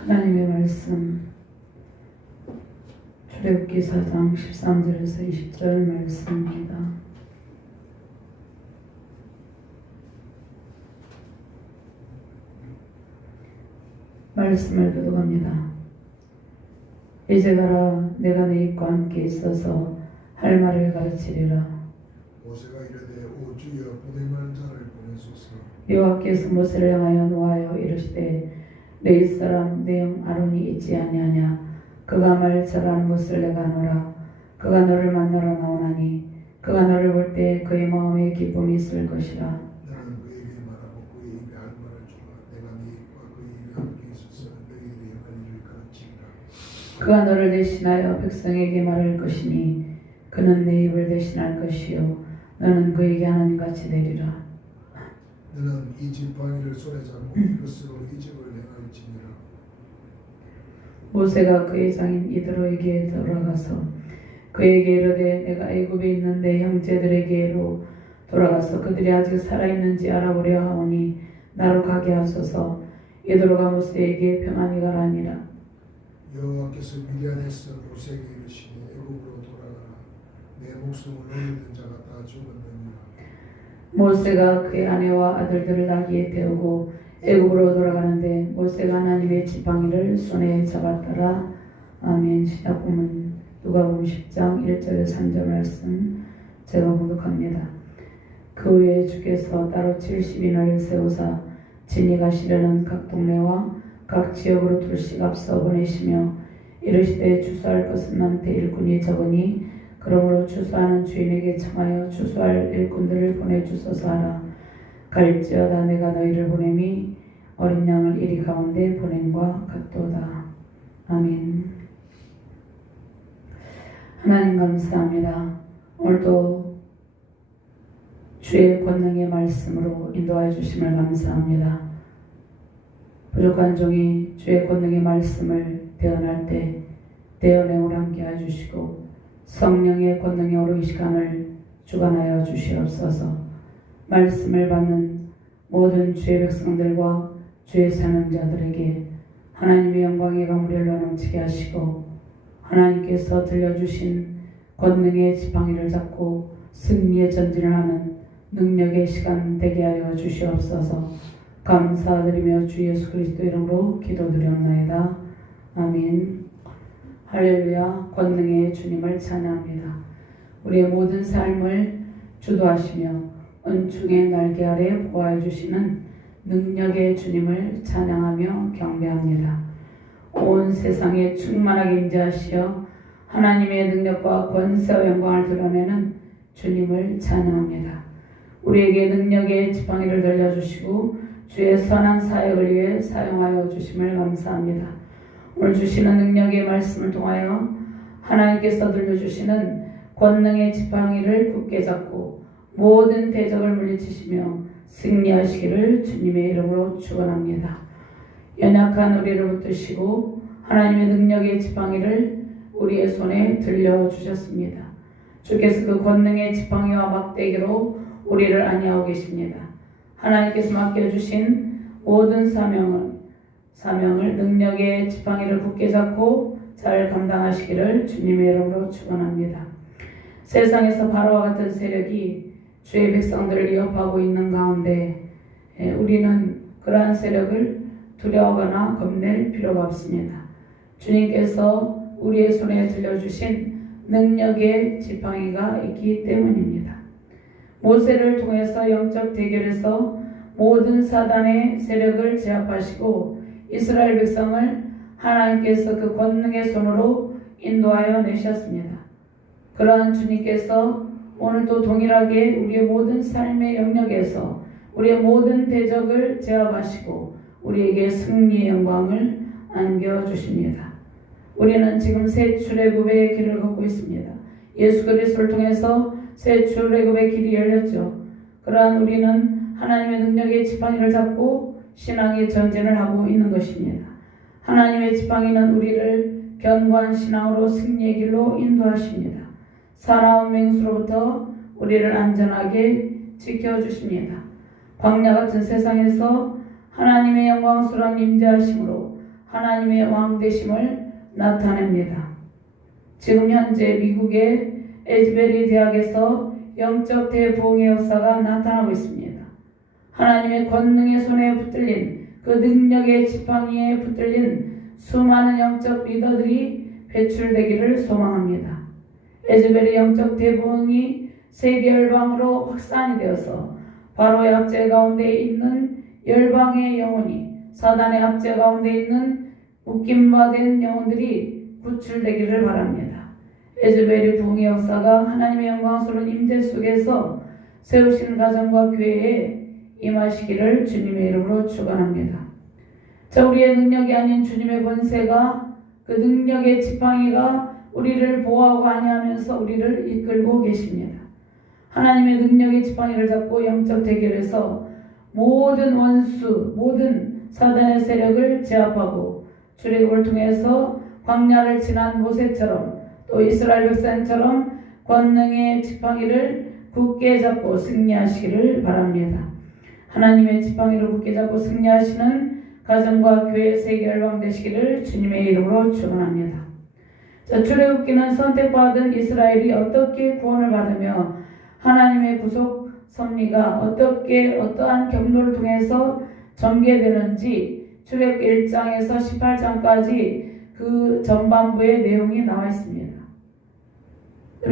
하나님의 말씀 출애굽기 4장 13절에서 20절 말씀입니다. 말씀을 교독합니다. 이제 가라, 내가 네 입과 함께 있어서 할 말을 가르치리라. 모세가 이르되 오 주여 보내만 자를 보내소서. 여호와께서 모세를 향하여 노하여 이르시되 내 사람 내 형 아론이 있지 아니하냐. 그가 말 잘하는 것을 내가 아노라. 그가 너를 만나러 나오나니 그가 너를 볼 때 그의 마음에 기쁨이 있을 것이라. 나는 그에게 말하고 그의 입에 할 말을 주라. 내가 네 입과 그의 입에 함께 있어서 너희들의 할 일을 가르치리라. 그가 너를 대신하여 백성에게 말할 것이니 그는 내 입을 대신할 것이요 너는 그에게 하나님같이 되리라. 너는 이 지팡이를 손에 잡고 이것으로 이적을 행할지니라. 모세가 그의 장인 이드로에게 돌아가서 그에게 이르되 내가 애굽에 있는 내 형제들에게로 돌아가서 그들이 아직 살아있는지 알아보려 하오니 나로 가게 하소서. 이드로가 모세에게 평안히 가라니라. 여호와께서 미디안에서 모세에게 이르시니 애굽으로 돌아가라. 내 목숨을 노리던 자가 다 죽었느니라. 모세가 그의 아내와 아들들을 나귀에 태우고 애굽으로 돌아가는데 모세가 하나님의 지팡이를 손에 잡았더라. 아멘. 시작 본문 누가복음 10장 1절에서 3절 말씀 제가 봉독합니다. 그 후에 주께서 따로 70인을 세우사 진이 가시려는 각 동네와 각 지역으로 둘씩 앞서 보내시며 이르시되 추수할 것은 많되 일꾼이 적으니 그러므로 추수하는 주인에게 청하여 추수할 일꾼들을 보내주소서 하라. 갈지어다 내가 너희를 보냄이 어린 양을 이리 가운데 보냄과 같도다. 아멘. 하나님 감사합니다. 오늘도 주의 권능의 말씀으로 인도하여 주심을 감사합니다. 부족한 종이 주의 권능의 말씀을 대언할 때 대언행으로 함께 해주시고 성령의 권능에 오르기 시간을 주관하여 주시옵소서. 말씀을 받는 모든 주의 백성들과 주의 사명자들에게 하나님의 영광의 가물이 흘러넘치게 하시고 하나님께서 들려주신 권능의 지팡이를 잡고 승리의 전진을 하는 능력의 시간 되게 하여 주시옵소서. 감사드리며 주 예수 그리스도 이름으로 기도드렸나이다. 아멘. 할렐루야. 권능의 주님을 찬양합니다. 우리의 모든 삶을 주도하시며 은총의 날개 아래 보호해 주시는 능력의 주님을 찬양하며 경배합니다. 온 세상에 충만하게 임재하시어 하나님의 능력과 권세와 영광을 드러내는 주님을 찬양합니다. 우리에게 능력의 지팡이를 들려주시고 주의 선한 사역을 위해 사용하여 주심을 감사합니다. 오늘 주시는 능력의 말씀을 통하여 하나님께서 들려주시는 권능의 지팡이를 굳게 잡고 모든 대적을 물리치시며 승리하시기를 주님의 이름으로 축원합니다. 연약한 우리를 붙드시고 하나님의 능력의 지팡이를 우리의 손에 들려주셨습니다. 주께서 그 권능의 지팡이와 막대기로 우리를 안위하고 계십니다. 하나님께서 맡겨주신 모든 사명을 능력의 지팡이를 굳게 잡고 잘 감당하시기를 주님의 이름으로 축원합니다. 세상에서 바로와 같은 세력이 주의 백성들을 위협하고 있는 가운데 우리는 그러한 세력을 두려워하거나 겁낼 필요가 없습니다. 주님께서 우리의 손에 들려주신 능력의 지팡이가 있기 때문입니다. 모세를 통해서 영적 대결에서 모든 사단의 세력을 제압하시고 이스라엘 백성을 하나님께서 그 권능의 손으로 인도하여 내셨습니다. 그러한 주님께서 오늘도 동일하게 우리의 모든 삶의 영역에서 우리의 모든 대적을 제압하시고 우리에게 승리의 영광을 안겨주십니다. 우리는 지금 새 출애굽의 길을 걷고 있습니다. 예수 그리스도를 통해서 새 출애굽의 길이 열렸죠. 그러한 우리는 하나님의 능력의 지팡이를 잡고 신앙의 전진을 하고 있는 것입니다. 하나님의 지팡이는 우리를 견고한 신앙으로 승리의 길로 인도하십니다. 사나운 맹수로부터 우리를 안전하게 지켜주십니다. 광야 같은 세상에서 하나님의 영광스러운 임재하심으로 하나님의 왕 되심을 나타냅니다. 지금 현재 미국의 에즈베리 대학에서 영적 대부흥의 역사가 나타나고 있습니다. 하나님의 권능의 손에 붙들린 그 능력의 지팡이에 붙들린 수많은 영적 리더들이 배출되기를 소망합니다. 에즈벨의 영적 대부흥이 세계 열방으로 확산이 되어서 바로의 압제 가운데 있는 열방의 영혼이 사단의 압제 가운데 있는 묶임받은 영혼들이 구출되기를 바랍니다. 에즈벨의 부흥의 역사가 하나님의 영광스러운 임재 속에서 세우신 가정과 교회에 임하시기를 주님의 이름으로 축원합니다. 자, 우리의 능력이 아닌 주님의 권세가 그 능력의 지팡이가 우리를 보호하고 안위하면서 우리를 이끌고 계십니다. 하나님의 능력의 지팡이를 잡고 영적 대결에서 모든 원수, 모든 사단의 세력을 제압하고 출애굽을 통해서 광야를 지난 모세처럼 또 이스라엘 백성처럼 권능의 지팡이를 굳게 잡고 승리하시기를 바랍니다. 하나님의 지팡이를 굳게 잡고 승리하시는 가정과 교회 세계 열방 되시기를 주님의 이름으로 축원합니다. 자, 출애굽기는 선택받은 이스라엘이 어떻게 구원을 받으며 하나님의 구속 섭리가 어떠한 경로를 통해서 전개되는지 출애굽기 1장에서 18장까지 그 전반부의 내용이 나와 있습니다.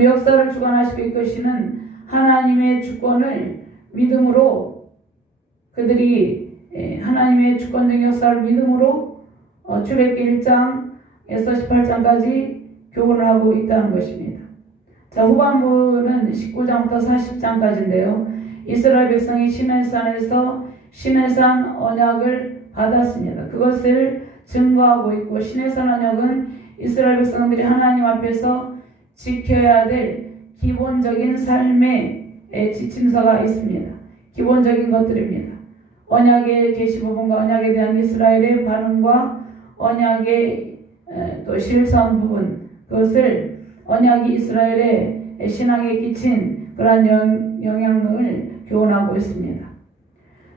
역사를 주관하시고 이끄시는 하나님의 주권을 믿음으로 그들이 하나님의 주권적 역사를 믿음으로 출애굽기 1장에서 18장까지 교훈을 하고 있다는 것입니다. 자, 후반부는 19장부터 40장까지인데요. 이스라엘 백성이 시내산에서 시내산 언약을 받았습니다. 그것을 증거하고 있고 시내산 언약은 이스라엘 백성들이 하나님 앞에서 지켜야 될 기본적인 삶의 지침서가 있습니다. 기본적인 것들입니다. 언약의 계시 부분과 언약에 대한 이스라엘의 반응과 언약의 또 실천 부분, 그것을 언약이 이스라엘의 신앙에 끼친 그러한 영향을 교훈하고 있습니다.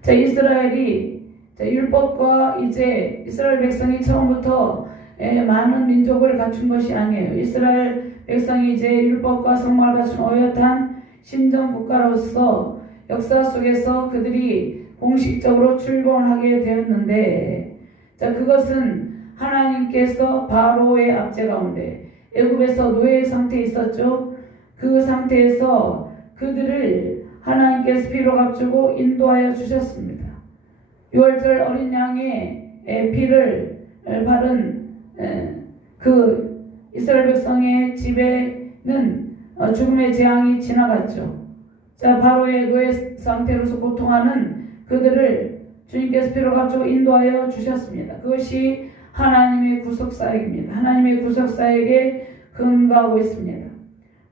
자, 이스라엘이 율법과 이제 이스라엘 백성이 처음부터 많은 민족을 갖춘 것이 아니에요. 이스라엘 백성이 이제 율법과 성막을 갖춘 어엿한 신정 국가로서 역사 속에서 그들이 공식적으로 출범하게 되었는데, 자, 그것은 하나님께서 바로의 압제 가운데 애굽에서 노예 상태에 있었죠. 그 상태에서 그들을 하나님께서 피로 값주고 인도하여 주셨습니다. 6월절 어린 양의 피를 바른 그 이스라엘 백성의 집에는 죽음의 재앙이 지나갔죠. 자, 바로의 노예 상태로서 고통하는 그들을 주님께서 피로 값주고 인도하여 주셨습니다. 그것이 하나님의 구속사역입니다. 하나님의 구속사역에 근거하고 있습니다.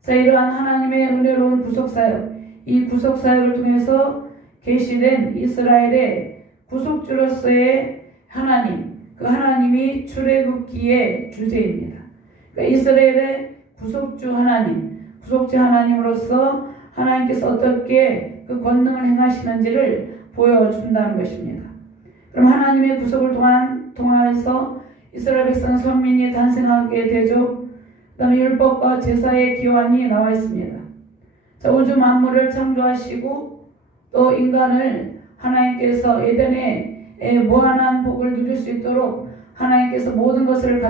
자, 이러한 하나님의 은혜로운 구속사역, 이 구속사역을 통해서 계시된 이스라엘의 구속주로서의 하나님, 그 하나님이 출애굽기의 주제입니다. 그러니까 이스라엘의 구속주 하나님, 구속주 하나님으로서 하나님께서 어떻게 그 권능을 행하시는지를 보여준다는 것입니다. 그럼 하나님의 구속을 통해서 이스라엘 백성 선민이 탄생하게 되죠. 그 다음에 율법과 제사의 기원이 나와 있습니다. 자, 우주 만물을 창조하시고 또 인간을 하나님께서 에덴에 무한한 복을 누릴 수 있도록 하나님께서 모든 것을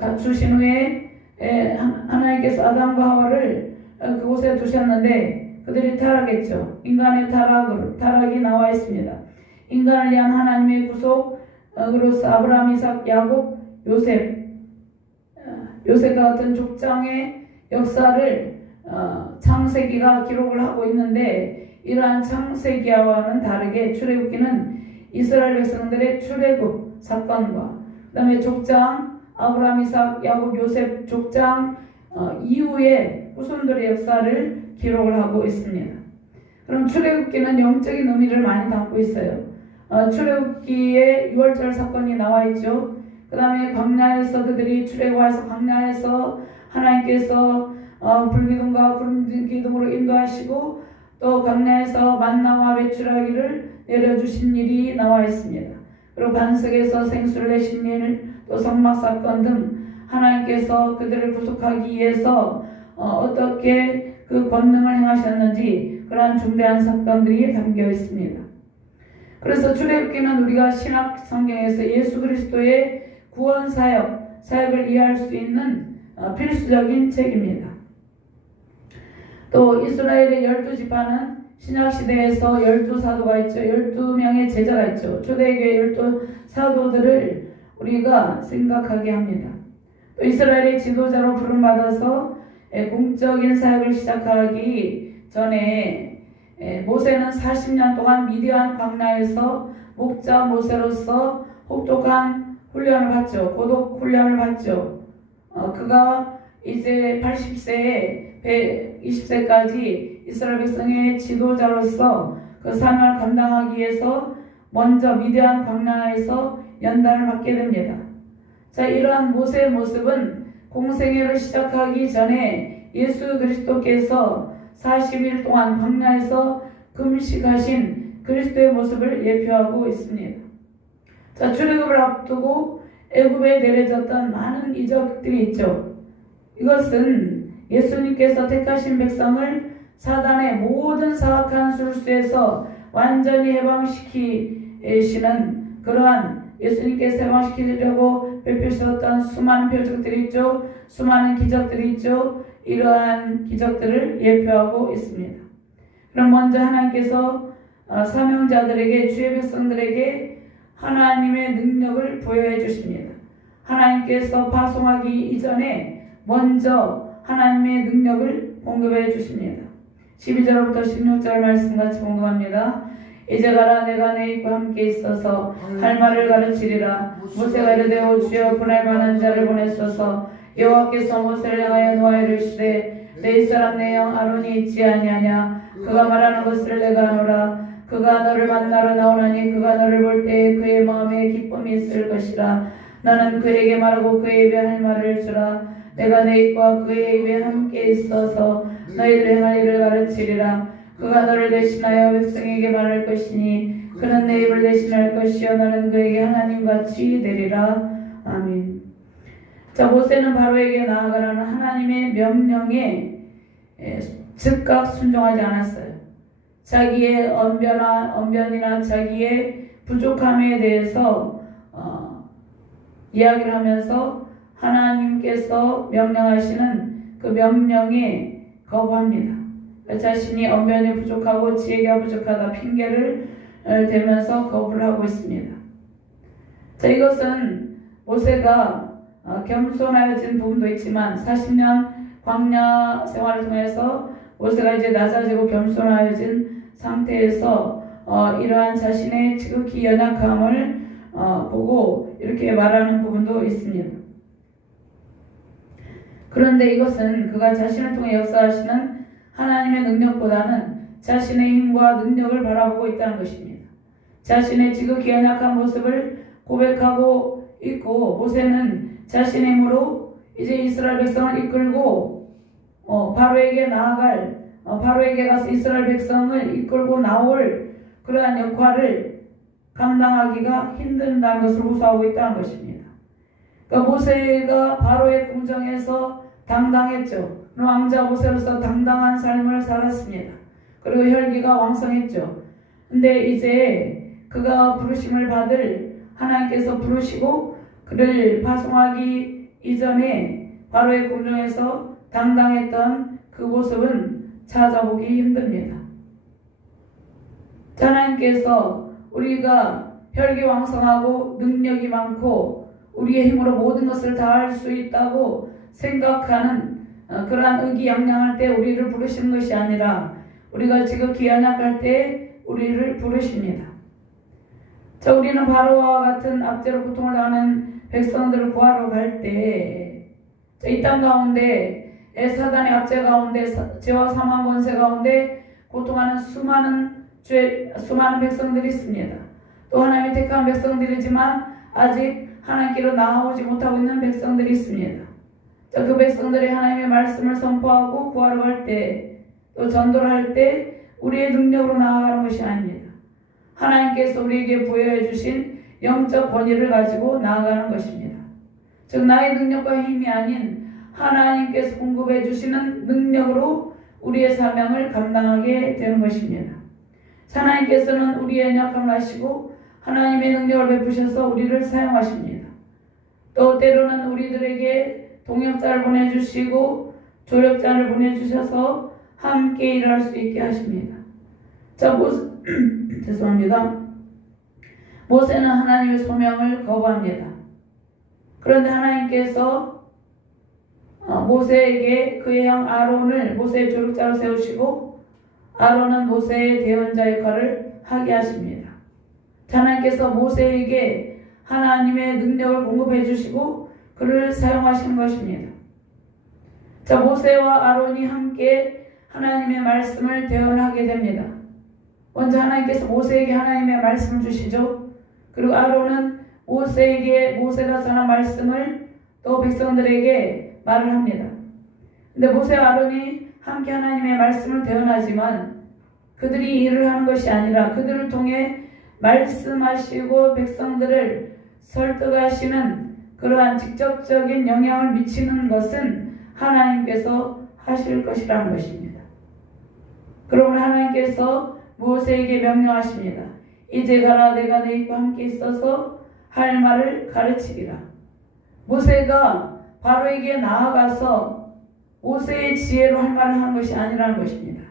갖추신 후에 하나님께서 아담과 하와를 그곳에 두셨는데 그들이 타락했죠. 인간의 타락이 나와 있습니다. 인간을 위한 하나님의 구속으로서 아브라함, 이삭, 야곱, 요셉과 같은 족장의 역사를 창세기가 기록을 하고 있는데, 이러한 창세기와는 다르게 출애굽기는 이스라엘 백성들의 출애굽 사건과 그 다음에 족장 아브라함, 이삭, 야곱, 요셉 족장 이후의 후손들의 역사를 기록을 하고 있습니다. 그럼 출애굽기는 영적인 의미를 많이 담고 있어요. 출애굽기에 6월절 사건이 나와 있죠. 그 다음에 광야에서 그들이 출애굽해서 광야에서 하나님께서 불기둥과 구름기둥으로 인도하시고 또 광야에서 만나와 메추라기를 내려주신 일이 나와 있습니다. 그리고 반석에서 생수를 내신 일, 또 성막 사건 등 하나님께서 그들을 구속하기 위해서 어떻게 그 권능을 행하셨는지 그러한 중대한 사건들이 담겨 있습니다. 그래서 출애굽기는 우리가 신약 성경에서 예수 그리스도의 구원 사역을 이해할 수 있는 필수적인 책입니다. 또 이스라엘의 12지파는 신약시대에서 12사도가 있죠. 12명의 제자가 있죠. 초대교회 12사도들을 우리가 생각하게 합니다. 또 이스라엘의 지도자로 부름받아서 공적인 사역을 시작하기 전에 모세는 40년 동안 미디안 광야에서 목자 모세로서 혹독한 훈련을 받죠. 고독 훈련을 받죠. 그가 이제 80세에 120세까지 이스라엘 백성의 지도자로서 그 사명을 감당하기 위해서 먼저 미디안 광야에서 연단을 받게 됩니다. 자, 이러한 모세의 모습은 공생애를 시작하기 전에 예수 그리스도께서 40일 동안 광야에서 금식하신 그리스도의 모습을 예표하고 있습니다. 자, 출애굽을 앞두고 애굽에 내려졌던 많은 이적들이 있죠. 이것은 예수님께서 택하신 백성을 사단의 모든 사악한 술수에서 완전히 해방시키시는 그러한 예수님께서 해방시키려고 베푸셨던 수많은 표적들이 있죠. 수많은 기적들이 있죠. 이러한 기적들을 예표하고 있습니다. 그럼 먼저 하나님께서 사명자들에게, 주의 백성들에게 하나님의 능력을 부여해 주십니다. 하나님께서 파송하기 이전에 먼저 하나님의 능력을 공급해 주십니다. 12절부터 16절 말씀 같이 공급합니다. 이제 가라, 내가 내 입과 함께 있어서 할 말을 가르치리라. 모세가 이르되 오 주여, 보낼 만한 자를 보내소서. 여호와께서 모세를 향하여 노하여 이르시되 내 이사람 내 형 아론이 있지 아니하냐. 그가 말하는 것을 내가 아노라. 그가 너를 만나러 나오나니 그가 너를 볼 때에 그의 마음에 기쁨이 있을 것이라. 나는 그에게 말하고 그의 입에 할 말을 주라. 내가 내 입과 그의 입에 함께 있어서 너희를 행할 일을 가르치리라. 그가 너를 대신하여 백성에게 말할 것이니 그는 내 입을 대신할 것이요 너는 그에게 하나님같이 되리라. 아멘. 자, 모세는 바로에게 나아가라는 하나님의 명령에 즉각 순종하지 않았어요. 자기의 언변이나 자기의 부족함에 대해서 이야기를 하면서 하나님께서 명령하시는 그 명령에 거부합니다. 자신이 언변이 부족하고 지혜가 부족하다 핑계를 대면서 거부를 하고 있습니다. 자, 이것은 모세가 겸손하여진 부분도 있지만 40년 광야 생활을 통해서 모세가 이제 낮아지고 겸손하여진 상태에서 이러한 자신의 지극히 연약함을 보고 이렇게 말하는 부분도 있습니다. 그런데 이것은 그가 자신을 통해 역사하시는 하나님의 능력보다는 자신의 힘과 능력을 바라보고 있다는 것입니다. 자신의 지극히 연약한 모습을 고백하고 있고 모세는 자신의 힘으로 이제 이스라엘 백성을 이끌고 바로에게 나아갈 바로에게 가서 이스라엘 백성을 이끌고 나올 그러한 역할을 감당하기가 힘든다는 것을 호소하고 있다는 것입니다. 그러니까 모세가 바로의 궁정에서 당당했죠. 왕자 모세로서 당당한 삶을 살았습니다. 그리고 혈기가 왕성했죠. 근데 이제 그가 부르심을 받을 하나님께서 부르시고 그를 파송하기 이전에 바로의 궁정에서 당당했던 그 모습은 찾아보기 힘듭니다. 하나님께서 우리가 혈기왕성하고 능력이 많고 우리의 힘으로 모든 것을 다 할 수 있다고 생각하는 그러한 의기양양할 때 우리를 부르시는 것이 아니라 우리가 지극히 연약할 때 우리를 부르십니다. 자, 우리는 바로와 같은 압제로 고통을 당하는 백성들을 구하러 갈 때 이 땅 가운데 사단의 압제 가운데 죄와 사망 권세 가운데 고통하는 수많은 백성들이 있습니다. 또 하나님의 택한 백성들이지만 아직 하나님께로 나아오지 못하고 있는 백성들이 있습니다. 자, 그 백성들이 하나님의 말씀을 선포하고 구하러 갈 때, 또 전도를 할 때 우리의 능력으로 나아가는 것이 아닙니다. 하나님께서 우리에게 부여해 주신 영적 권위를 가지고 나아가는 것입니다. 즉 나의 능력과 힘이 아닌 하나님께서 공급해 주시는 능력으로 우리의 사명을 감당하게 되는 것입니다. 하나님께서는 우리의 연약함을 아시고 하나님의 능력을 베푸셔서 우리를 사용하십니다. 또 때로는 우리들에게 동역자를 보내주시고 조력자를 보내주셔서 함께 일할 수 있게 하십니다. 자, 죄송합니다. 모세는 하나님의 소명을 거부합니다. 그런데 하나님께서 모세에게 그의 형 아론을 모세의 조력자로 세우시고 아론은 모세의 대언자 역할을 하게 하십니다. 하나님께서 모세에게 하나님의 능력을 공급해 주시고 그를 사용하시는 것입니다. 자, 모세와 아론이 함께 하나님의 말씀을 대언하게 됩니다. 먼저 하나님께서 모세에게 하나님의 말씀을 주시죠. 그리고 아론은 모세가 전한 말씀을 또 백성들에게 말을 합니다. 근데 모세와 아론이 함께 하나님의 말씀을 대언하지만 그들이 일을 하는 것이 아니라 그들을 통해 말씀하시고 백성들을 설득하시는 그러한 직접적인 영향을 미치는 것은 하나님께서 하실 것이라는 것입니다. 그러므로 하나님께서 모세에게 명령하십니다. 이제 가라, 내가 너희와 함께 있어서 할 말을 가르치리라. 모세가 바로에게 나아가서 모세의 지혜로 할 말을 하는 것이 아니라는 것입니다.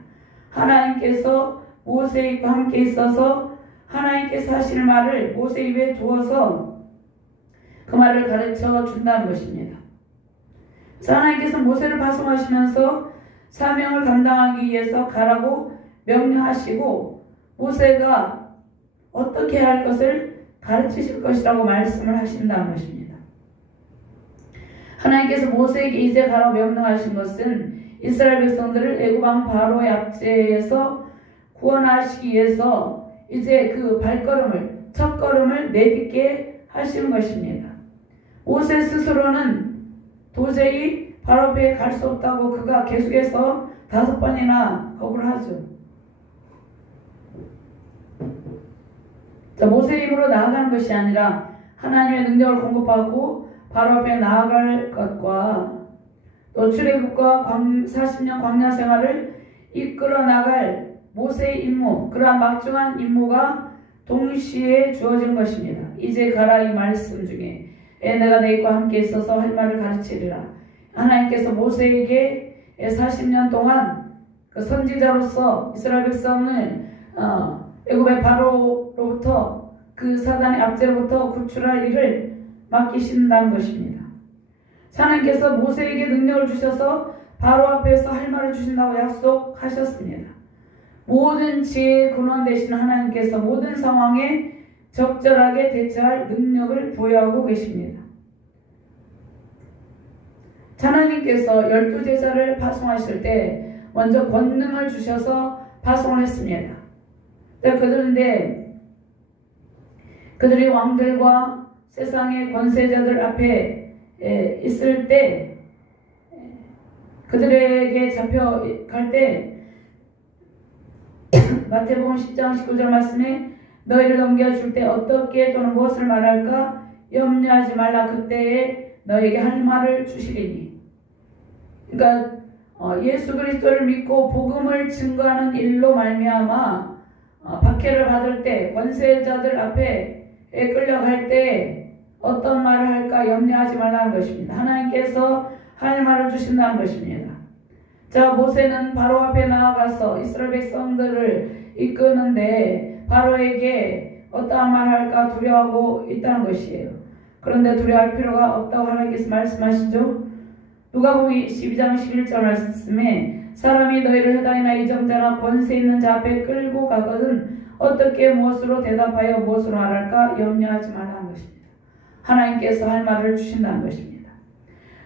하나님께서 모세와 함께 있어서 하나님께서 하실 말을 모세 입에 두어서 그 말을 가르쳐 준다는 것입니다. 하나님께서 모세를 파송하시면서 사명을 감당하기 위해서 가라고 명령하시고 모세가 어떻게 할 것을 가르치실 것이라고 말씀을 하신다는 것입니다. 하나님께서 모세에게 이제 가라고 명령하신 것은 이스라엘 백성들을 애굽 왕 바로의 압제에서 구원하시기 위해서 이제 그 첫걸음을 내딛게 하시는 것입니다. 모세 스스로는 도저히 바로 앞에 갈 수 없다고 그가 계속해서 5번이나 거부를 하죠. 자, 모세의 힘으로 나아가는 것이 아니라 하나님의 능력을 공급하고 바로 앞에 나아갈 것과 또 출애굽과 40년 광야 생활을 이끌어 나갈 모세의 임무, 그러한 막중한 임무가 동시에 주어진 것입니다. 이제 가라 이 말씀 중에 내가 너희와 함께 있어서 할 말을 가르치리라. 하나님께서 모세에게 40년 동안 그 선지자로서 이스라엘 백성을 애굽의 바로로부터 그 사단의 압제로부터 구출할 일을 맡기신다는 것입니다. 하나님께서 모세에게 능력을 주셔서 바로 앞에서 할 말을 주신다고 약속하셨습니다. 모든 지혜의 근원 되신 하나님께서 모든 상황에 적절하게 대처할 능력을 부여하고 계십니다. 하나님께서 12제자를 파송하실 때 먼저 권능을 주셔서 파송을 했습니다. 그들이 왕들과 세상의 권세자들 앞에 있을 때 그들에게 잡혀갈 때 마태복음 10장 19절 말씀에 너희를 넘겨줄 때 어떻게 또는 무엇을 말할까 염려하지 말라. 그때에 너에게 할 말을 주시리니. 그러니까 예수 그리스도를 믿고 복음을 증거하는 일로 말미암아 박해를 받을 때 권세자들 앞에 끌려갈 때 어떤 말을 할까 염려하지 말라는 것입니다. 하나님께서 할 말을 주신다는 것입니다. 자, 모세는 바로 앞에 나아가서 이스라엘 백성들을 이끄는데 바로에게 어떠한 말을 할까 두려워하고 있다는 것이에요. 그런데 두려워할 필요가 없다고 하나님께서 말씀하시죠. 누가복음 12장 11절 말씀에 사람이 너희를 해당이나 이정자나 권세 있는 자 앞에 끌고 가거든 어떻게 무엇으로 대답하여 무엇으로 말할까 염려하지 말라는 것입니다. 하나님께서 할 말을 주신다는 것입니다.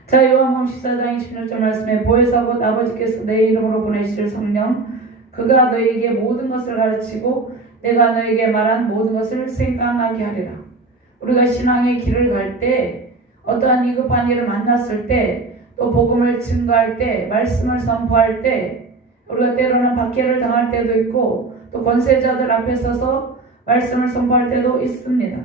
자, 요한복음 14장 26절 말씀에 보혜사 곧 아버지께서 내 이름으로 보내실 성령 그가 너희에게 모든 것을 가르치고 내가 너희에게 말한 모든 것을 생각나게 하리라. 우리가 신앙의 길을 갈 때 어떠한 위급한 일을 만났을 때 또 복음을 증거할 때 말씀을 선포할 때 우리가 때로는 박해를 당할 때도 있고 또 권세자들 앞에 서서 말씀을 선포할 때도 있습니다.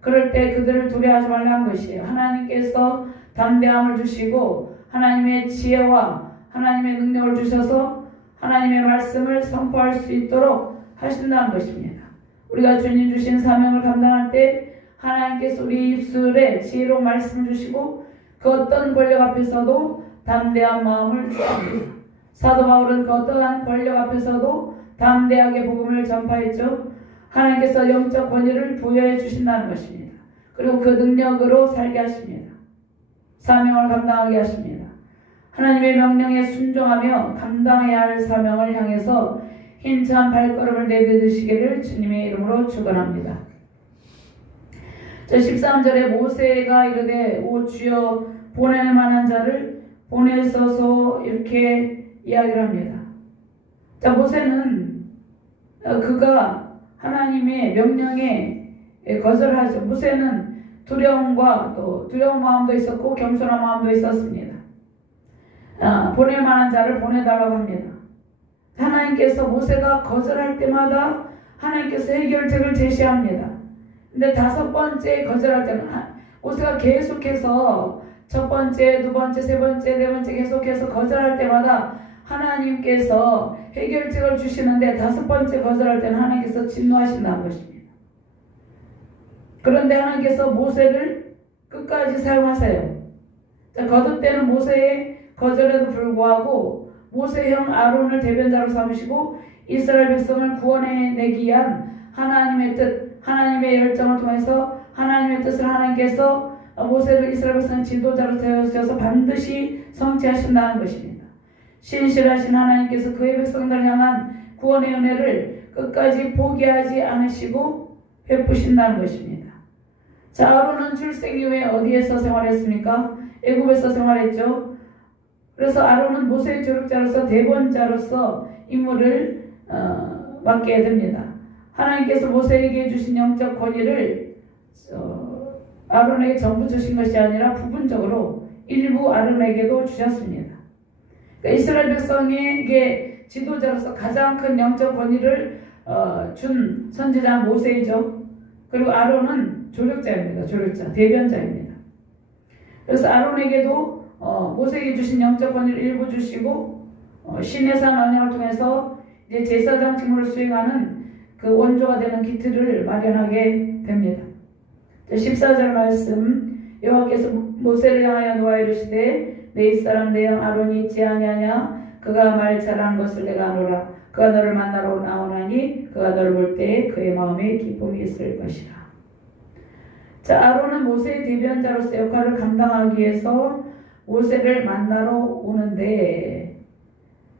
그럴 때 그들을 두려워하지 말라는 것이에요. 하나님께서 담대함을 주시고 하나님의 지혜와 하나님의 능력을 주셔서 하나님의 말씀을 선포할 수 있도록 하신다는 것입니다. 우리가 주님 주신 사명을 감당할 때 하나님께서 우리 입술에 지혜로운 말씀을 주시고 그 어떤 권력 앞에서도 담대한 마음을 주십니다. 사도 바울은 그 어떠한 권력 앞에서도 담대하게 복음을 전파했죠. 하나님께서 영적 권위를 부여해 주신다는 것입니다. 그리고 그 능력으로 살게 하십니다. 사명을 감당하게 하십니다. 하나님의 명령에 순종하며 감당해야 할 사명을 향해서 힘찬 발걸음을 내딛으시기를 주님의 이름으로 축원합니다. 13절에 모세가 이르되 오 주여 보낼 만한 자를 보내소서 이렇게 이야기를 합니다. 자, 모세는 그가 하나님의 명령에 거절하죠. 모세는 두려움과 또 두려운 마음도 있었고 겸손한 마음도 있었습니다. 보낼 만한 자를 보내달라고 합니다. 하나님께서 모세가 거절할 때마다 하나님께서 해결책을 제시합니다. 근데 5번째 거절할 때는 모세가 계속해서 첫 번째, 두 번째, 세 번째, 네 번째 계속해서 거절할 때마다 하나님께서 해결책을 주시는데 5번째 거절할 때는 하나님께서 진노하신다는 것입니다. 그런데 하나님께서 모세를 끝까지 사용하세요. 자, 거듭되는 모세의 거절에도 불구하고 모세의 형 아론을 대변자로 삼으시고 이스라엘 백성을 구원해내기 위한 하나님의 뜻, 하나님의 열정을 통해서 하나님의 뜻을 하나님께서 모세를 이스라엘 백성의 지도자로 세우셔서 반드시 성취하신다는 것입니다. 신실하신 하나님께서 그의 백성들을 향한 구원의 은혜를 끝까지 포기하지 않으시고 베푸신다는 것입니다. 자, 아론은 출생 이후에 어디에서 생활했습니까? 애굽에서 생활했죠. 그래서 아론은 모세의 조력자로서 대본자로서 임무를 맡게 됩니다. 하나님께서 모세에게 주신 영적 권위를 아론에게 전부 주신 것이 아니라 부분적으로 일부 아론에게도 주셨습니다. 그러니까 이스라엘 백성에게 지도자로서 가장 큰 영적 권위를 준 선지자 모세이죠. 그리고 아론은 조력자입니다. 조력자, 대변자입니다. 그래서 아론에게도 모세에게 주신 영적 권위를 일부 주시고 시내산 언약을 통해서 이제 제사장 직무를 수행하는 그 원조가 되는 기틀을 마련하게 됩니다. 14절 말씀, 여호와께서 모세를 향하여 노아 이르시되 내 이사람 내 형 아론이 있지 아니하냐? 그가 말 잘하는 것을 내가 아노라. 그가 너를 만나러 나오나니 그가 너를 볼 때에 그의 마음에 기쁨이 있을 것이라. 자, 아론은 모세의 대변자로서 역할을 감당하기 위해서 모세를 만나러 오는데,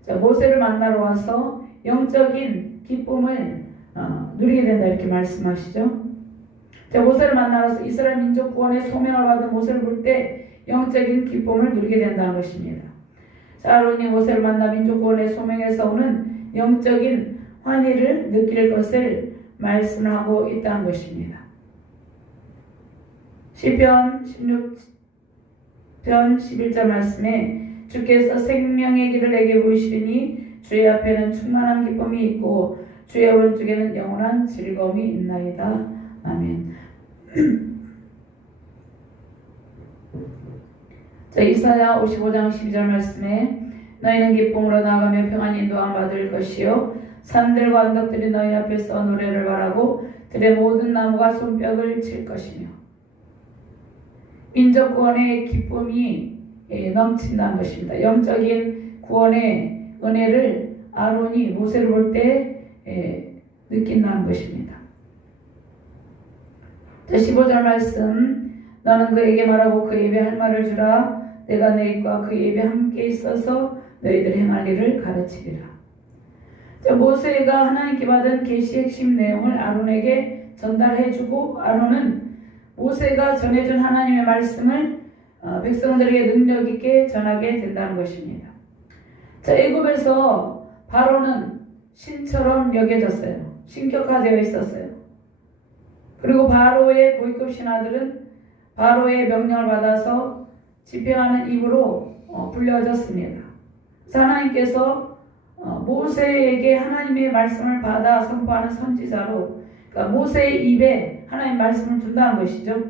자, 모세를 만나러 와서 영적인 기쁨을 누리게 된다 이렇게 말씀하시죠. 자, 모세를 만나서 이스라엘 민족 구원의 소명을 받은 모세를 볼 때 영적인 기쁨을 누리게 된다는 것입니다. 자, 아론이 모세를 만나 민족 구원의 소명에서 오는 영적인 환희를 느낄 것을 말씀하고 있다는 것입니다. 시편 16편 11절 말씀에 주께서 생명의 길을 내게 보이시리니 주의 앞에는 충만한 기쁨이 있고 주의 오른쪽에는 영원한 즐거움이 있나이다. 아멘. 자, 이사야 55장 12절 말씀에 너희는 기쁨으로 나아가며 평안히 인도함 받을 것이요 산들과 언덕들이 너희 앞에서 노래를 말하고 들의 모든 나무가 손뼉을 칠 것이며. 민족 구원의 기쁨이 넘친다는 것입니다. 영적인 구원의 은혜를 아론이 모세를 볼 때 느낀다는 것입니다. 15절 말씀, 너는 그에게 말하고 그 입에 할 말을 주라. 내가 내 입과 그 입에 함께 있어서 너희들 행할 일을 가르치리라. 모세가 하나님께 받은 계시의 핵심 내용을 아론에게 전달해주고 아론은 모세가 전해준 하나님의 말씀을 백성들에게 능력 있게 전하게 된다는 것입니다. 자, 애굽에서 바로는 신처럼 여겨졌어요. 신격화되어 있었어요. 그리고 바로의 고위급 신하들은 바로의 명령을 받아서 집행하는 입으로 불려졌습니다. 하나님께서 모세에게 하나님의 말씀을 받아 선포하는 선지자로 그러니까 모세의 입에 하나님 말씀을 둔다는 것이죠.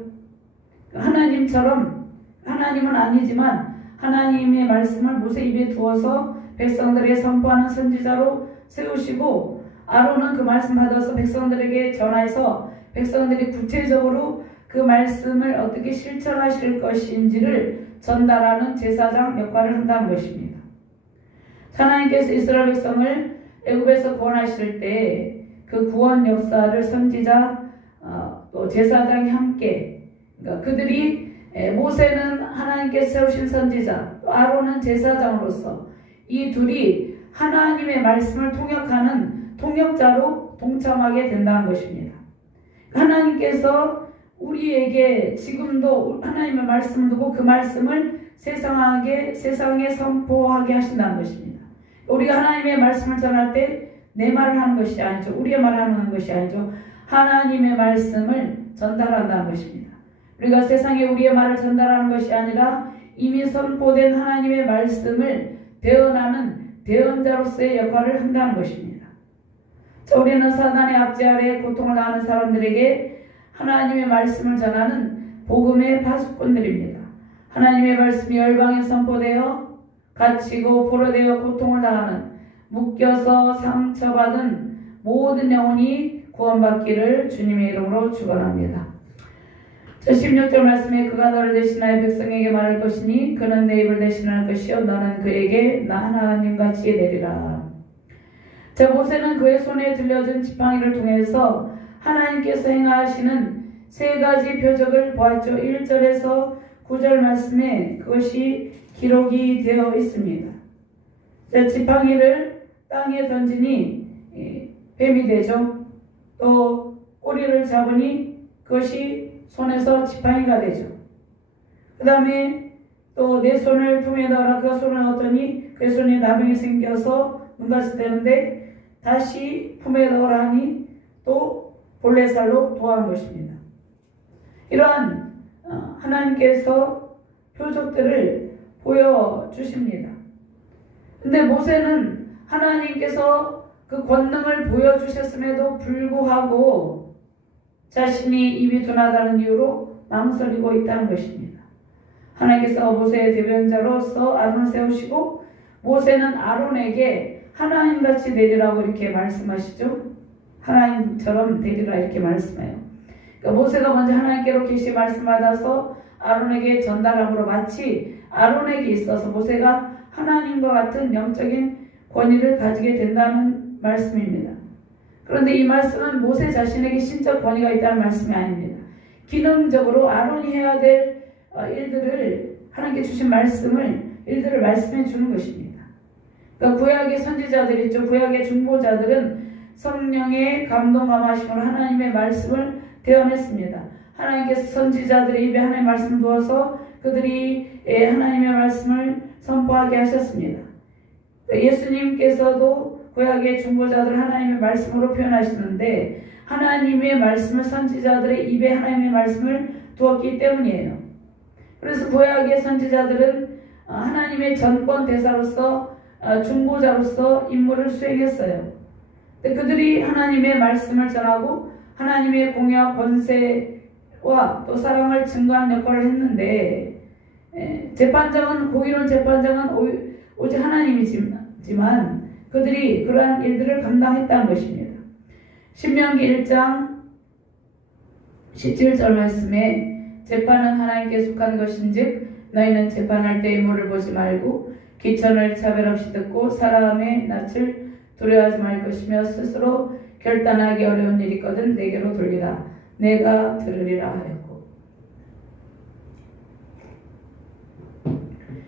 하나님처럼 하나님은 아니지만 하나님의 말씀을 모세 입에 두어서 백성들에게 선포하는 선지자로 세우시고 아론은 그 말씀 받아서 백성들에게 전하여서 백성들이 구체적으로 그 말씀을 어떻게 실천하실 것인지를 전달하는 제사장 역할을 한다는 것입니다. 하나님께서 이스라엘 백성을 애굽에서 구원하실 때 그 구원 역사를 선지자 또 제사장이 함께, 그러니까 그들이 모세는 하나님께서 세우신 선지자, 또 아론은 제사장으로서 이 둘이 하나님의 말씀을 통역하는 통역자로 동참하게 된다는 것입니다. 하나님께서 우리에게 지금도 하나님의 말씀을 두고 그 말씀을 세상에 선포하게 하신다는 것입니다. 우리가 하나님의 말씀을 전할 때 내 말을 하는 것이 아니죠. 우리의 말을 하는 것이 아니죠. 하나님의 말씀을 전달한다는 것입니다. 우리가 세상에 우리의 말을 전달하는 것이 아니라 이미 선포된 하나님의 말씀을 대언하는 대언자로서의 역할을 한다는 것입니다. 자, 우리는 사단의 압제 아래 고통을 당하는 사람들에게 하나님의 말씀을 전하는 복음의 파수꾼들입니다. 하나님의 말씀이 열방에 선포되어 갇히고 포로되어 고통을 당하는 묶여서 상처받은 모든 영혼이 구원받기를 주님의 이름으로 축원합니다. 저 16절 말씀에 그가 너를 대신하여 백성에게 말할 것이니 그는 내 입을 대신할 것이요 너는 그에게 나 하나님같이 되리라. 자, 모세는 그의 손에 들려준 지팡이를 통해서 하나님께서 행하시는 세 가지 표적을 보았죠. 1절에서 9절 말씀에 그것이 기록이 되어 있습니다. 자, 지팡이를 땅에 던지니 뱀이 되죠. 또 꼬리를 잡으니 그것이 손에서 지팡이가 되죠. 그 다음에 또 내 손을 품에 넣어라. 그 손을 넣었더니 그 손에 나병이 생겨서 눈같이 되는데 다시 품에 넣으라 하니 또 볼레살로 도한 것입니다. 이러한 하나님께서 표적들을 보여주십니다. 근데 모세는 하나님께서 그 권능을 보여주셨음에도 불구하고 자신이 입이 둔하다는 이유로 망설이고 있다는 것입니다. 하나님께서 모세의 대변자로서 아론을 세우시고 모세는 아론에게 하나님같이 되리라고 이렇게 말씀하시죠. 하나님처럼 되리라 이렇게 말씀해요. 그러니까 모세가 먼저 하나님께로 계시 말씀받아서 아론에게 전달함으로 마치 아론에게 있어서 모세가 하나님과 같은 영적인 권위를 가지게 된다는 말씀입니다. 그런데 이 말씀은 모세 자신에게 신적 권위가 있다는 말씀이 아닙니다. 기능적으로 아론이 해야 될 일들을 하나님께 주신 일들을 말씀해 주는 것입니다. 그러니까 구약의 선지자들 있죠. 구약의 중보자들은 성령의 감동 감화심으로 하나님의 말씀을 대언했습니다. 하나님께서 선지자들의 입에 하나님의 말씀을 두어서 그들이 하나님의 말씀을 선포하게 하셨습니다. 예수님께서도 구약의 중보자들 하나님의 말씀으로 표현하시는데 하나님의 말씀을 선지자들의 입에 하나님의 말씀을 두었기 때문이에요. 그래서 구약의 선지자들은 하나님의 전권 대사로서 중보자로서 임무를 수행했어요. 그들이 하나님의 말씀을 전하고 하나님의 공약 권세와 또 사랑을 증거하는 역할을 했는데 재판장은 공의로운 재판장은 오직 하나님이지만 그들이 그러한 일들을 감당했다는 것입니다. 신명기 1장 17절 말씀에 재판은 하나님께 속한 것인즉 너희는 재판할 때 인물을 보지 말고 기천을 차별 없이 듣고 사람의 낯을 두려워하지 말 것이며 스스로 결단하기 어려운 일이 있거든 내게로 돌리라 내가 들으리라 하였고.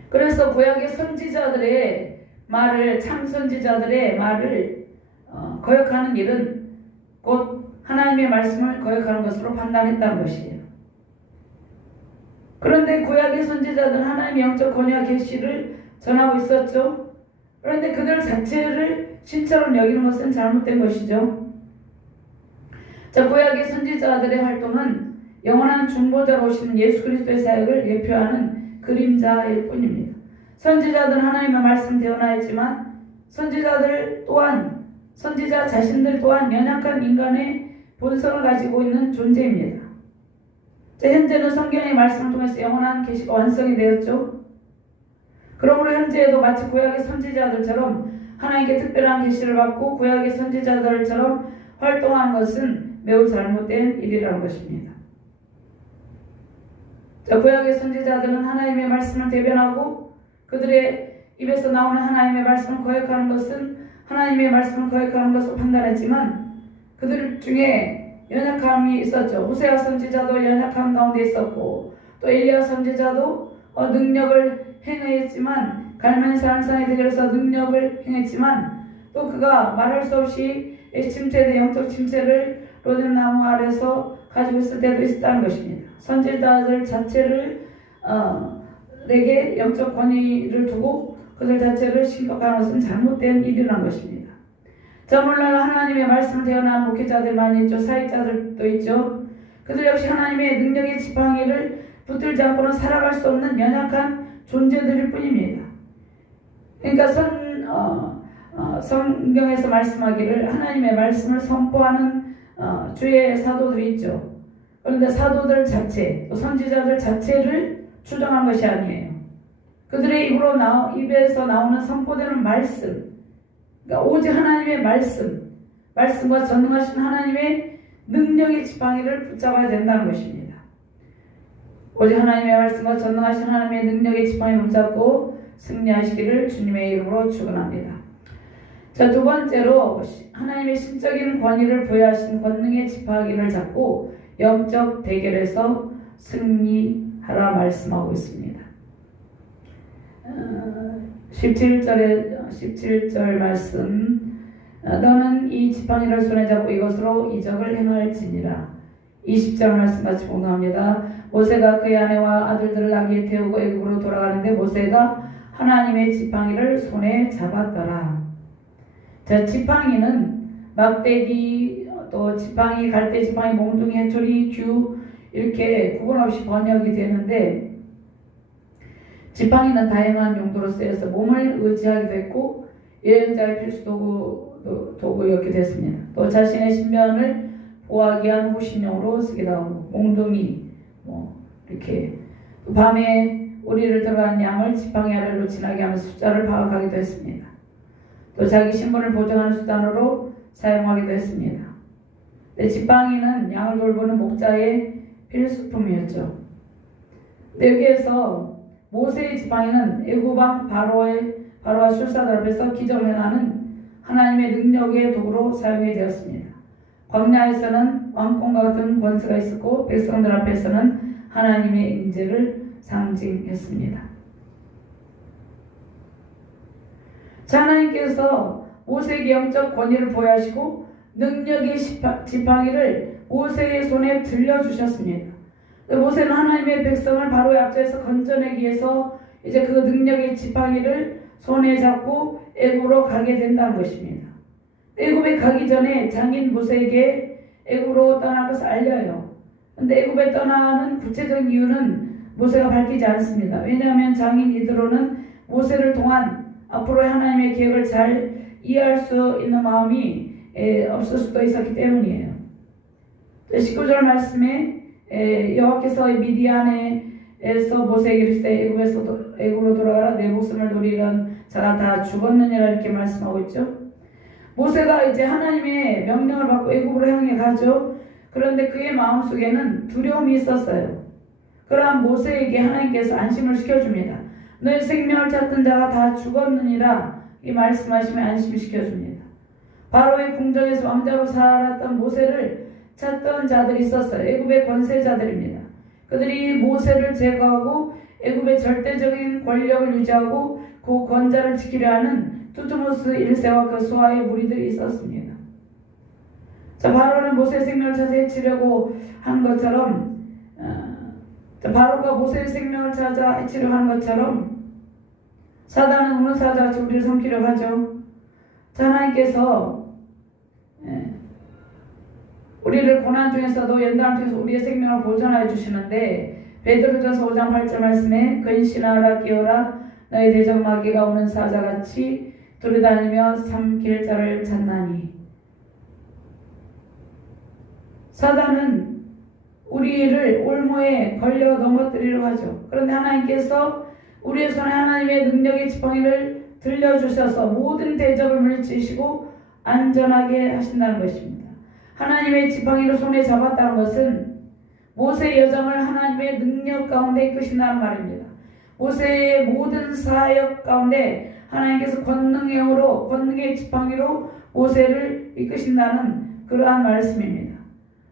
그래서 구약의 선지자들의 말을 참 선지자들의 말을 거역하는 일은 곧 하나님의 말씀을 거역하는 것으로 판단했다는 것이에요. 그런데 구약의 선지자들은 하나님의 영적 권위와 계시를 전하고 있었죠. 그런데 그들 자체를 신처럼 여기는 것은 잘못된 것이죠. 자, 구약의 선지자들의 활동은 영원한 중보자로 오시는 예수 그리스도의 사역을 예표하는 그림자일 뿐입니다. 선지자들은 하나님의 말씀 대언하였지만 선지자 자신들 또한 연약한 인간의 본성을 가지고 있는 존재입니다. 자, 현재는 성경의 말씀을 통해서 영원한 계시가 완성이 되었죠. 그러므로 현재에도 마치 구약의 선지자들처럼 하나님께 특별한 계시를 받고 구약의 선지자들처럼 활동하는 것은 매우 잘못된 일이라는 것입니다. 자, 구약의 선지자들은 하나님의 말씀을 대변하고 그들의 입에서 나오는 하나님의 말씀을 거역하는 것은 하나님의 말씀을 거역하는 것으로 판단했지만 그들 중에 연약함이 있었죠. 호세아 선지자도 연약함 가운데 있었고 또 엘리야 선지자도 능력을 행했지만 갈멜산 산에 대결해서 능력을 행했지만 또 그가 말할 수 없이 영적 침체를 로뎀나무 아래서 가지고 있을 때도 있었다는 것입니다. 선지자들 자체를 내게 영적 권위를 두고 그들 자체를 신격하는 것은 잘못된 일이라는 것입니다. 자, 물론 하나님의 말씀을 대언하는 목회자들만 있죠. 사역자들도 있죠. 그들 역시 하나님의 능력의 지팡이를 붙들지 않고는 살아갈 수 없는 연약한 존재들일 뿐입니다. 그러니까 성경에서 말씀하기를 하나님의 말씀을 선포하는 주의 사도들이 있죠. 그런데 사도들 자체, 또 선지자들 자체를 추정한 것이 아니에요. 그들의 입에서 나오는 선포되는 말씀, 그러니까 오직 하나님의 말씀과 전능하신 하나님의 능력의 지팡이를 붙잡아야 된다는 것입니다. 오직 하나님의 말씀과 전능하신 하나님의 능력의 지팡이를 붙잡고 승리하시기를 주님의 이름으로 축원합니다. 자, 두 번째로 하나님의 신적인 권위를 부여하신 권능의 지팡이를 잡고 영적 대결에서 승리하라 말씀하고 있습니다. 17절 말씀, 너는 이 지팡이를 손에 잡고 이것으로 이적을 행할지니라. 20절 말씀 같이 공감합니다. 모세가 그의 아내와 아들들을 나귀에 태우고 애굽으로 돌아가는데 모세가 하나님의 지팡이를 손에 잡았더라. 자, 지팡이는 막대기, 또 지팡이, 갈대 지팡이, 몽둥이, 해초리, 규 이렇게 구분 없이 번역이 되는데 지팡이는 다양한 용도로 쓰여서 몸을 의지하기도 했고 여행자의 필수 도구였게 됐습니다. 또 자신의 신변을 보호하기 위한 호신용으로 쓰기도 하고 몽둥이 이렇게 밤에 우리를 들어간 양을 지팡이 아래로 지나게 하면서 숫자를 파악하기도 했습니다. 또 자기 신분을 보증하는 수단으로 사용하기도 했습니다. 지팡이는 양을 돌보는 목자의 필수품이었죠. 여기에서 모세의 지팡이는 애굽왕 바로와 술사들 앞에서 기적을 행하는 하나님의 능력의 도구로 사용이 되었습니다. 광야에서는 왕권과 같은 권세가 있었고 백성들 앞에서는 하나님의 임재를 상징했습니다. 자, 하나님께서 모세에게 영적 권위를 부여하시고 능력의 지팡이를 모세의 손에 들려주셨습니다. 모세는 하나님의 백성을 바로의 앞에서 건져내기 위해서 이제 그 능력의 지팡이를 손에 잡고 애굽으로 가게 된다는 것입니다. 애굽에 가기 전에 장인 모세에게 애굽으로 떠날 것을 알려요. 그런데 애굽에 떠나는 구체적인 이유는 모세가 밝히지 않습니다. 왜냐하면 장인 이드로는 모세를 통한 앞으로의 하나님의 계획을 잘 이해할 수 있는 마음이 없을 수도 있었기 때문이에요. 19절 말씀에 여호와께서 미디안에서 모세에게 이르시되 애굽으로 돌아가라 내 목숨을 노리던 자가 다 죽었느니라 이렇게 말씀하고 있죠. 모세가 이제 하나님의 명령을 받고 애굽으로 향해 가죠. 그런데 그의 마음속에는 두려움이 있었어요. 그러한 모세에게 하나님께서 안심을 시켜줍니다. 너의 생명을 찾던 자가 다 죽었느니라 이 말씀하시며 안심시켜줍니다. 바로의 궁정에서 왕자로 살았던 모세를 찾던 자들이 있었어요. 애굽의 권세자들입니다. 그들이 모세를 제거하고 애굽의 절대적인 권력을 유지하고 그 권자를 지키려 하는 투트모스 1세와 그 수하의 무리들이 있었습니다. 자, 바로는 모세의 생명을 찾아 해치려고 한 것처럼 바로가 모세의 생명을 찾아 해치려고 하는 것처럼 사단은 우는 사자같이 우리를 삼키려고 하죠. 자, 하나님께서 우리를 고난 중에서도 연단을 통해서 우리의 생명을 보존하여 주시는데 베드로전서 5장 8절 말씀에 근신하라 끼어라 너의 대적 마귀가 오는 사자같이 두루다니며 삼킬 자를 찾나니. 사단은 우리를 올무에 걸려 넘어뜨리려 하죠. 그런데 하나님께서 우리의 손에 하나님의 능력의 지팡이를 들려주셔서 모든 대적을 물리치시고 안전하게 하신다는 것입니다. 하나님의 지팡이를 손에 잡았다는 것은 모세의 여정을 하나님의 능력 가운데 이끄신다는 말입니다. 모세의 모든 사역 가운데 하나님께서 권능의 영으로, 권능의 지팡이로 모세를 이끄신다는 그러한 말씀입니다.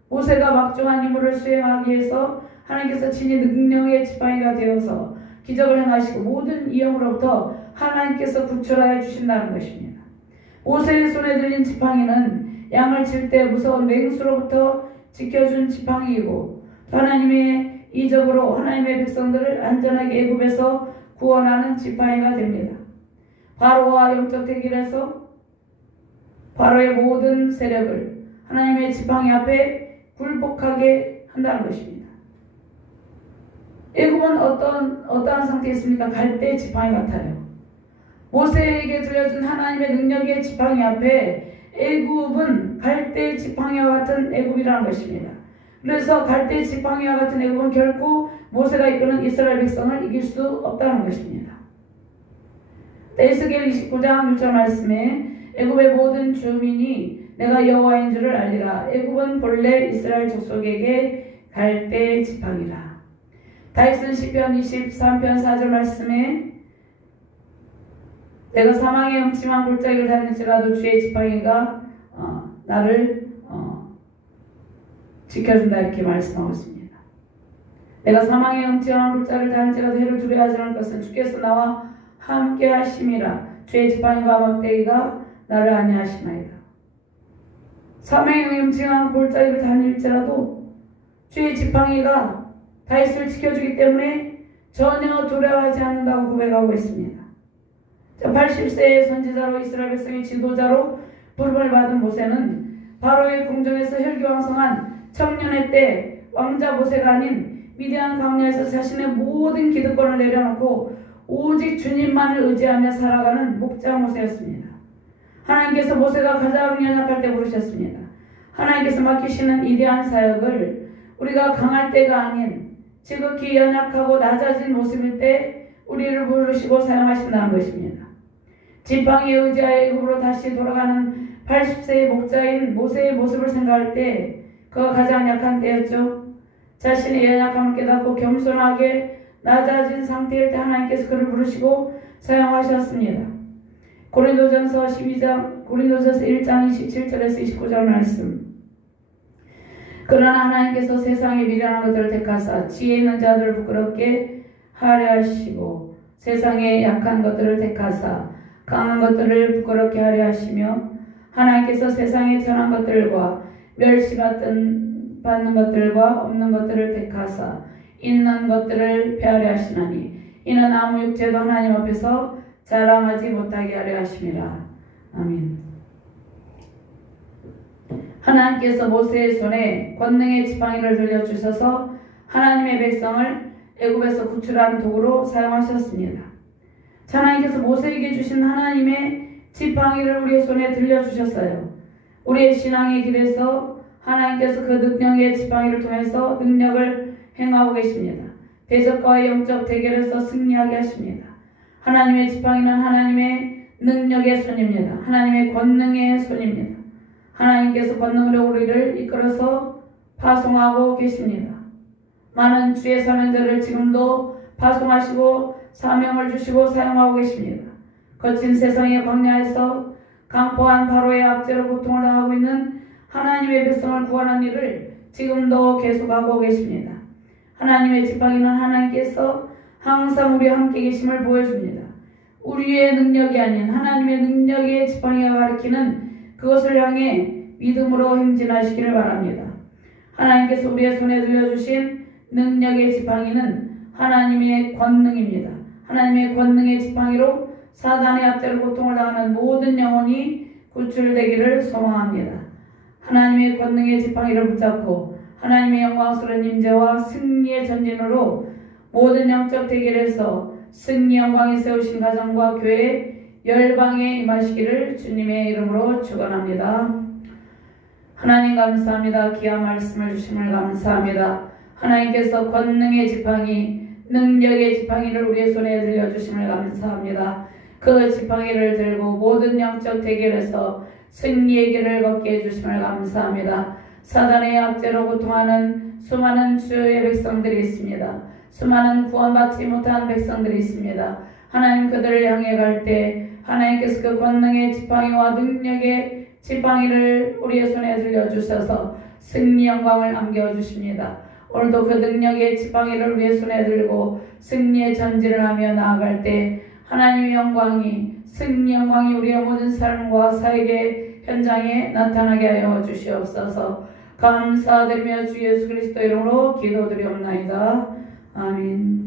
모세가 막중한 임무를 수행하기 위해서 하나님께서 친히 능력의 지팡이가 되어서 기적을 행하시고 모든 위험으로부터 하나님께서 구출하여 주신다는 것입니다. 모세의 손에 들린 지팡이는 양을 칠 때 무서운 맹수로부터 지켜준 지팡이이고 하나님의 이적으로 하나님의 백성들을 안전하게 애굽에서 구원하는 지팡이가 됩니다. 바로와 영적 대결에서 바로의 모든 세력을 하나님의 지팡이 앞에 굴복하게 한다는 것입니다. 애굽은 어떠한 상태에 있습니까? 갈대 지팡이 같아요. 모세에게 들려준 하나님의 능력의 지팡이 앞에 애굽은 갈대 지팡이와 같은 애굽이라는 것입니다. 그래서 갈대 지팡이와 같은 애굽은 결코 모세가 이끄는 이스라엘 백성을 이길 수 없다는 것입니다. 에스겔 29장 6절 말씀에 애굽의 모든 주민이 내가 여호와인 줄을 알리라. 애굽은 본래 이스라엘 족속에게 갈대 지팡이라. 다윗은 시편 23편 4절 말씀에 내가 사망의 음침한 골짜기를 다닐지라도 주의 지팡이가 나를 지켜준다 이렇게 말씀하고 있습니다. 내가 사망의 음침한 골짜기를 다닐지라도 해를 두려워하지 않을 것은 주께서 나와 함께 하심이라. 주의 지팡이와 막대기가 나를 안위하시나이다. 사망의 음침한 골짜기를 다닐지라도 주의 지팡이가 다윗을 지켜주기 때문에 전혀 두려워하지 않는다고 고백하고 있습니다. 80세의 선지자로 이스라엘 백성의 지도자로 부름을 받은 모세는 바로의 궁정에서 혈기왕성한 청년의 때 왕자 모세가 아닌 미디안 광야에서 자신의 모든 기득권을 내려놓고 오직 주님만을 의지하며 살아가는 목자 모세였습니다. 하나님께서 모세가 가장 연약할 때 부르셨습니다. 하나님께서 맡기시는 위대한 사역을 우리가 강할 때가 아닌 지극히 연약하고 낮아진 모습일 때 우리를 부르시고 사용하신다는 것입니다. 지팡이에 의지하여 애굽으로 다시 돌아가는 80세의 목자인 모세의 모습을 생각할 때 그가 가장 약한 때였죠. 자신의 연약함을 깨닫고 겸손하게 낮아진 상태일 때 하나님께서 그를 부르시고 사용하셨습니다. 고린도전서 1장 27절에서 29절 말씀. 그러나 하나님께서 세상에 미련한 것들을 택하사 지혜 있는 자들을 부끄럽게 하려 하시고 세상에 약한 것들을 택하사 강한 것들을 부끄럽게 하려 하시며 하나님께서 세상에 천한 것들과 멸시받는 것들과 없는 것들을 택하사 있는 것들을 폐하려 하시나니 이는 아무 육체도 하나님 앞에서 자랑하지 못하게 하려 하심이라. 아멘. 하나님께서 모세의 손에 권능의 지팡이를 들려주셔서 하나님의 백성을 애굽에서 구출하는 도구로 사용하셨습니다. 하나님께서 모세에게 주신 하나님의 지팡이를 우리의 손에 들려주셨어요. 우리의 신앙의 길에서 하나님께서 그 능력의 지팡이를 통해서 능력을 행하고 계십니다. 대적과의 영적 대결에서 승리하게 하십니다. 하나님의 지팡이는 하나님의 능력의 손입니다. 하나님의 권능의 손입니다. 하나님께서 권능으로 우리를 이끌어서 파송하고 계십니다. 많은 주의 사명자를 지금도 파송하시고 사명을 주시고 사용하고 계십니다. 거친 세상의 광야에서 강포한 바로의 압제로 고통을 당하고 있는 하나님의 백성을 구원한 일을 지금도 계속하고 계십니다. 하나님의 지팡이는 하나님께서 항상 우리와 함께 계심을 보여줍니다. 우리의 능력이 아닌 하나님의 능력의 지팡이가 가리키는 그것을 향해 믿음으로 행진하시기를 바랍니다. 하나님께서 우리의 손에 들려주신 능력의 지팡이는 하나님의 권능입니다. 하나님의 권능의 지팡이로 사단의 압제로 고통을 당하는 모든 영혼이 구출되기를 소망합니다. 하나님의 권능의 지팡이를 붙잡고 하나님의 영광스러운 임재와 승리의 전진으로 모든 영적 대결에서 승리 영광이 세우신 가정과 교회 열방에 임하시기를 주님의 이름으로 축원합니다. 하나님 감사합니다. 귀한 말씀을 주심을 감사합니다. 하나님께서 권능의 지팡이, 능력의 지팡이를 우리의 손에 들려주심을 감사합니다. 그 지팡이를 들고 모든 영적 대결에서 승리의 길을 걷게 해주심을 감사합니다. 사단의 압제로 고통하는 수많은 주의 백성들이 있습니다. 수많은 구원받지 못한 백성들이 있습니다. 하나님 그들을 향해 갈 때 하나님께서 그 권능의 지팡이와 능력의 지팡이를 우리의 손에 들려주셔서 승리 영광을 안겨주십니다. 오늘도 그 능력의 지팡이를 우리의 손에 들고 승리의 전진을 하며 나아갈 때 하나님의 영광이, 승리 영광이 우리의 모든 삶과 사역의 현장에 나타나게 하여 주시옵소서. 감사드리며 주 예수 그리스도 이름으로 기도드리옵나이다. 아멘.